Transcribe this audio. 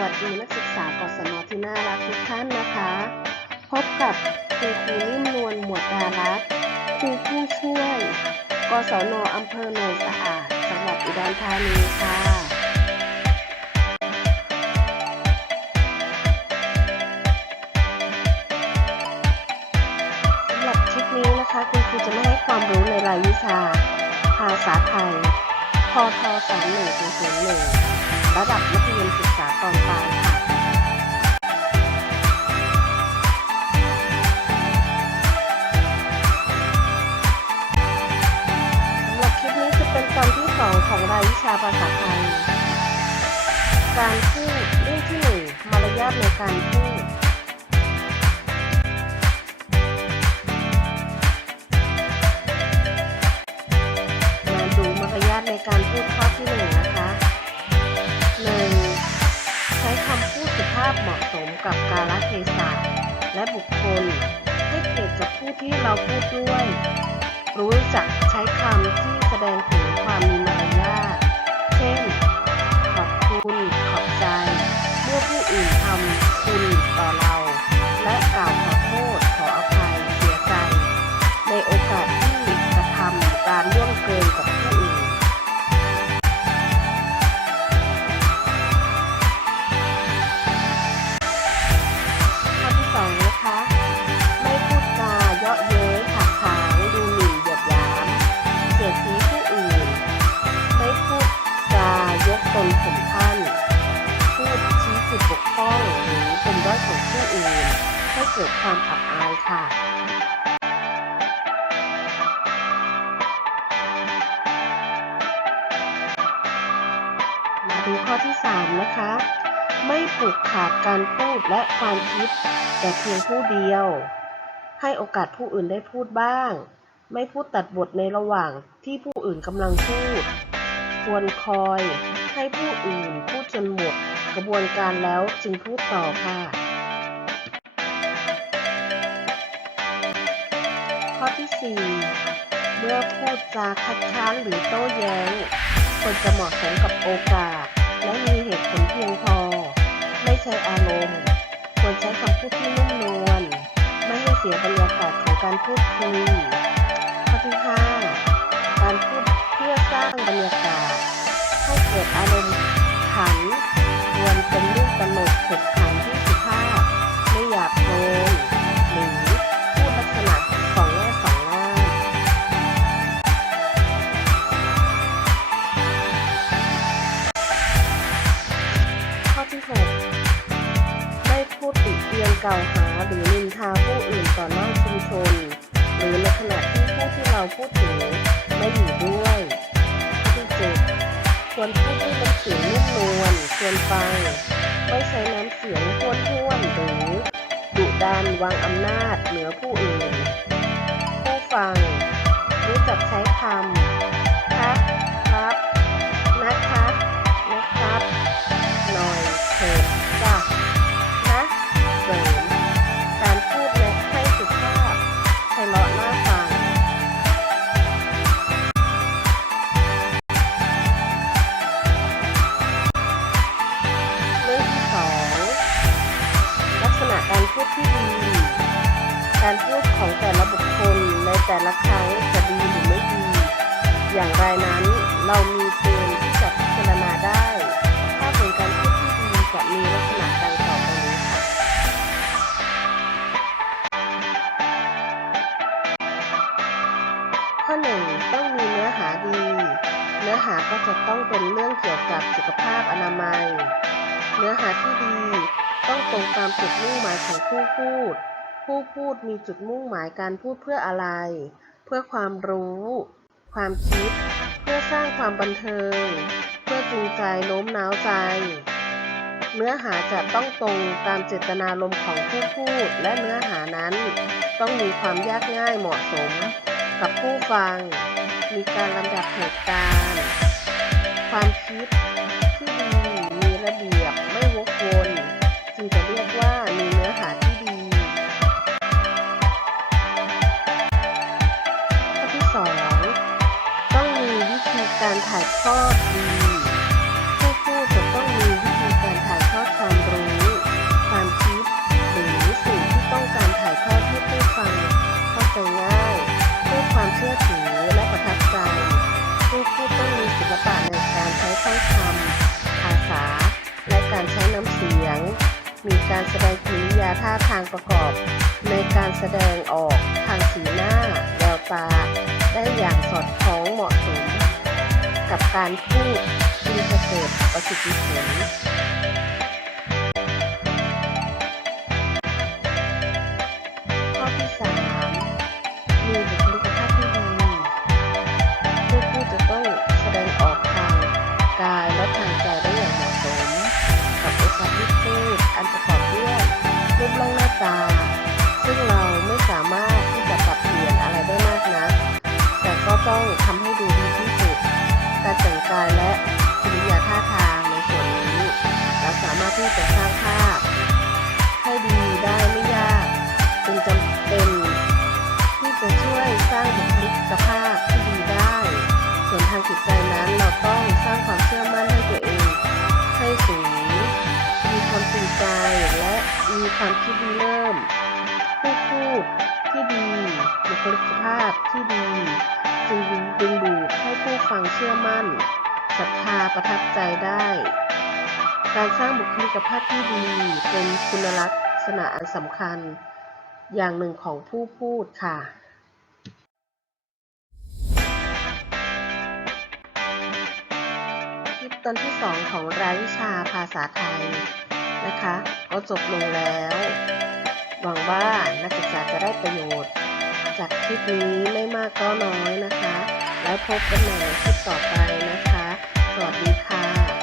วัสดีนักศึกษากศนที่น่ารักทุกท่านนะคะ พบกับคุณครูนิ่มนวลหมวดดารักษ์ครูผู้ช่วย กศนอำเภอโนนสะอาดจังหวัดอุดรธานีค่ะ สำหรับคลิปนี้นะคะ คุณครูจะไม่ให้ความรู้ในรายวิชา ภาษาไทยพท3101 ระดับมัธยมศึกษาตอนปลายค่ะสำหรับคลิปนี้จะเป็นตอนที่ 2 ของรายวิชาภาษาไทย การพูดเรื่องที่ 1 มารยาทในการพูดมาดูมารยาทในการพูดข้อที่หนึ่งาพเหมาะสมกับกาลเทศะและบุคคล ให้เกียรติกับผู้ที่เราพูดด้วย รู้จักใช้คำที่แสดงถึงความมี ดูข้อที่ 3 นะคะ ไม่ผูกขาดการพูดและความคิด แต่เพียงผู้เดียว ให้โอกาสผู้อื่นได้พูดบ้าง ไม่พูดตัดบทในระหว่างที่ผู้อื่นกำลังพูด ควรคอยให้ผู้อื่นพูดจนหมดกระบวนการแล้วจึงพูดต่อค่ะ ข้อที่ 4 เมื่อพูดจาคัดค้านหรือโต้แย้งควรจะเหมาะสมกับโอกาส ผลเพียงพอ ไม่ใช้อารมณ์ ควรใช้คำพูดที่นุ่มนวล ไม่ให้เสียบรรยากาศของการพูดคุยข้อที่ห้าการพูดเพื่อสร้างบรรยากาศ ให้เกิดอารมณ์ขันควรเป็น กล่าวหาหรือนินทาผู้อื่นต่อหน้าชุมชน หรือในขณะที่ผู้ที่เราพูดถึงไม่อยู่ด้วยที่7ควรพูดด้วยน้ำเสียงนุ่มนวลชวนฟัง ไม่ใช้น้ำเสียงห้วนห้วนๆหรือดุดันวางอำนาจเหนือผู้อื่น ผู้ฟัง รู้จักใช้คำ แต่ละครั้งจะดีหรือไม่ดี อย่างไรนั้นเรามีเกณฑ์ที่จะพิจารณาได้ ถ้าเป็นการพูดที่ดีจะมีลักษณะดังต่อไปนี้ค่ะ ข้อหนึ่งต้องมีเนื้อหาดี เนื้อหาก็จะต้องเป็นเรื่องเกี่ยวกับสุขภาพอนามัย เนื้อหาที่ดีต้องตรงตามจุดมุ่งหมายของผู้พูด ผู้พูดมีจุดมุ่งหมายการพูดเพื่ออะไร เพื่อความรู้ ความคิด เพื่อสร้างความบันเทิง เพื่อจูงใจโน้มน้าวใจ เนื้อหาจะต้องตรงตามเจตนารมณ์ของผู้พูด และเนื้อหานั้น ต้องมีความยากง่ายเหมาะสม กับผู้ฟัง มีการลำดับเหตุการณ์ ความคิดที่ดีมีระเบียบไม่วกวน ถ่ายทอดดีผู้พูดจะต้องมีวิธีการถ่ายทอดความรู้ ความคิด หรือสิ่งที่ต้องการถ่ายทอดให้ผู้ฟังเข้าใจง่ายเพื่อความเชื่อถือและประทับใจผู้พูดต้องมีศิลปะในการใช้ถ้อยคำภาษา และการใช้น้ำเสียง มีการแสดงกิริยาท่าทางประกอบ ในการแสดงออกทางสีหน้า แววตา ได้อย่างสอดคล้องเหมาะสม กับการพูดที่จะเกิดประสิทธิผลข้อที่3มีบุคลิกภาพที่ดีผู้พูดจะต้องแสดงออกทางกายและทางใจได้อย่างเหมาะสม กับโอกาสที่พูดอันประกอบด้วยรูปร่างหน้าตา ซึ่งเราไม่สามารถที่จะปรับเปลี่ยนอะไรได้มากนะแต่ก็ต้องท ที่จะสร้างภาพให้ดีได้ไม่ยากจึงจำเป็น ที่จะช่วยสร้างบุคลิกภาพที่ดีได้ ส่วนทางจิตใจนั้นเราต้องสร้างความเชื่อมั่นให้ตัวเองให้สูง มีความจริงใจและมีความคิดริเริ่มผู้พูดที่ดีบุคลิกภาพที่ดีจึงดึงดูดให้ผู้ฟังเชื่อมั่นศรัทธาประทับใจได้ การสร้างบุคลิกภาพที่ดีเป็นคุณลักษณะอันสำคัญ อย่างหนึ่งของผู้พูดค่ะ คลิปตอนที่ 2 ของรายวิชาภาษาไทยนะคะ ก็จบลงแล้ว หวังว่านักศึกษาจะได้ประโยชน์ จากคลิปนี้ไม่มากก็น้อยนะคะ แล้วพบกันใหม่คลิปต่อไปนะคะ สวัสดีค่ะ